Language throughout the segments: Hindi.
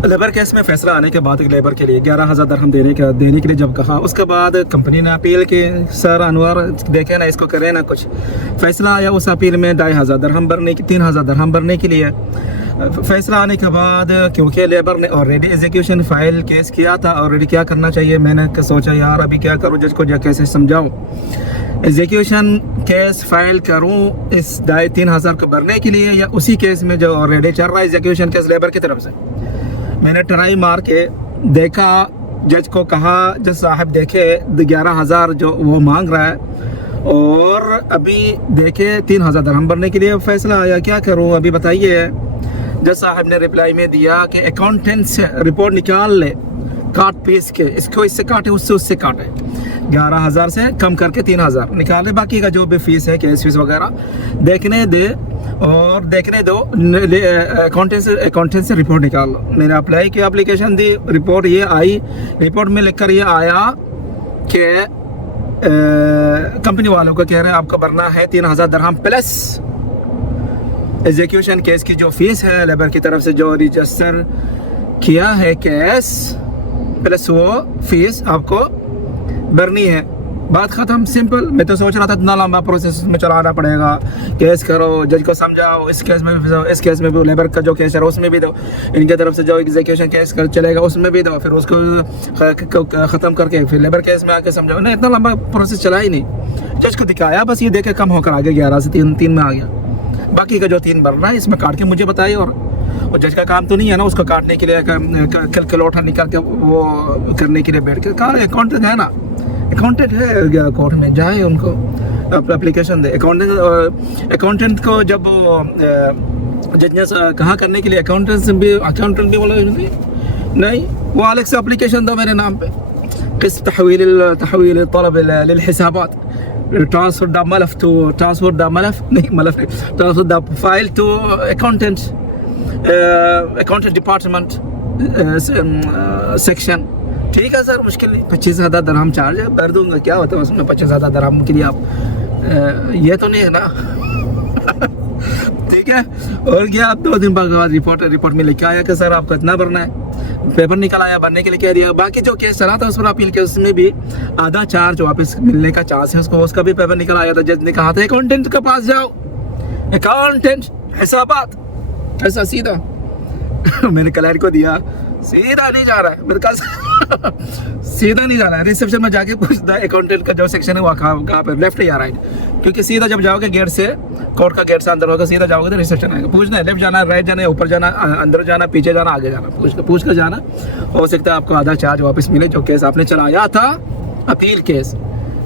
लेबर केस में फैसला आने के बाद लेबर के लिए 11,000 दरहम देने के लिए जब कहा, उसके बाद कंपनी ने अपील की, सर अनवर देखे ना इसको करें ना कुछ। फैसला आया उस अपील में 2,500 दरहम भरने की 3,000 दरहम भरने के लिए। फैसला आने के बाद क्योंकि लेबर ने ऑलरेडी एग्जीक्यूशन फाइल केस किया था, ऑलरेडी क्या करना चाहिए, मैंने सोचा यार अभी क्या करूँ, जज को कैसे समझाऊँ, एग्जीक्यूशन केस फाइल करूँ इस 3,500 को भरने के लिए या उसी केस में जो ऑलरेडी चल रहा है एग्जीक्यूशन केस लेबर की तरफ से। मैंने ट्राई मार के देखा, जज को कहा जज साहब देखे 11,000 जो वो मांग रहा है और अभी देखे 3,000 दरहम भरने के लिए फैसला आया, क्या करूं अभी बताइए। जज साहब ने रिप्लाई में दिया कि अकाउंटेंट से रिपोर्ट निकाल ले, काट पीस के, इसको इससे काटे उससे काटे, 11,000 से कम करके 3,000 निकाले, बाकी का जो भी फीस है केस फीस वगैरह देखने दे और देखने दो, अकाउंटेंट से रिपोर्ट निकाल लो। मैंने अप्लाई की, एप्लीकेशन दी, रिपोर्ट ये आई, रिपोर्ट में लिखकर ये आया कि कंपनी वालों को कह रहे हैं आपको भरना है 3,000 दरहम प्लस एग्जीक्यूशन केस की जो फीस है लेबर की तरफ से जो रजिस्टर किया है केस, प्लस वो फीस आपको भरनी है। बात ख़त्म, सिंपल। मैं तो सोच रहा था इतना लंबा प्रोसेस में चलाना पड़ेगा, केस करो, जज को समझाओ, इस केस में भी लेबर का जो केस है उसमें भी दो, इनके तरफ से जो एग्जीक्यूशन केस चलेगा उसमें भी दो, फिर उसको ख़त्म करके फिर लेबर केस में आके समझाओ। नहीं, इतना लंबा प्रोसेस चला ही नहीं। जज को दिखाया, बस ये देखे कम होकर आगे 11 से 3 में आ गया, बाकी का जो 3 भरना है इसमें काट के मुझे बताइए। और जज का काम तो नहीं है ना उसको काटने के लिए, कैलकुलेटर निकाल के वो करने के लिए बैठ के। कहा अकाउंटेंट है ना, अकाउंटेंट है कोर्ट में, जाए उनको एप्लीकेशन दे। अकाउंटेंट को जब जज ने कहा करने के लिए, अकाउंटेंट भी बोला नहीं, वो अलग से एप्लीकेशन दो मेरे नाम पे, किस तहवील तलब लिलहिसाबात, ट्रांसफर द मलफ टू ट्रांसफर द मलफ नहीं मलफ transfer the file to accountant department section. ठीक है सर, मुश्किल नहीं, 25,000 दरहम चार्ज है, भर दूंगा, क्या होता है उसमें 25,000 दरहम के लिए आप ये तो नहीं है ना। ठीक है, और क्या आप 2 दिन बाद रिपोर्ट में लिखा आया कि सर आपको इतना भरना है, पेपर निकल आया, भरने के लिए कह दिया। बाकी जो केस चला था उस पर अपील के, उसमें भी आधा चार्ज वापस मिलने का चांस है उसका भी पेपर निकल आया था। जज ने कहा था अकाउंटेंट के पास जाओ, अकाउंटेंट हिसाबात, ऐसा सीधा। मैंने क्लर्क को दिया, सीधा नहीं जा रहा है मेरे पास, सीधा नहीं जा रहा है। रिसेप्शन में जाके पूछता है अकाउंटेंट का जो सेक्शन है वो कहाँ पे, लेफ्ट या राइट, क्योंकि सीधा जब जाओगे गेट से, कोर्ट का गेट से अंदर होगा, सीधा जाओगे तो रिसेप्शन आएगा। पूछना है लेफ्ट जाना है, राइट जाना है, ऊपर जाना, अंदर जाना, पीछे जाना, आगे जाना, पूछ कर जाना। हो सकता है आपको आधा चार्ज वापस मिले जो केस आपने चलाया था, अपील केस।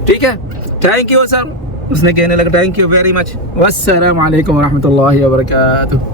ठीक है, थैंक यू सर। उसने कहने लगा थैंक यू वेरी मच, वस्सलाम अलैकुम वरहमतुल्लाहि वबरकातुहू।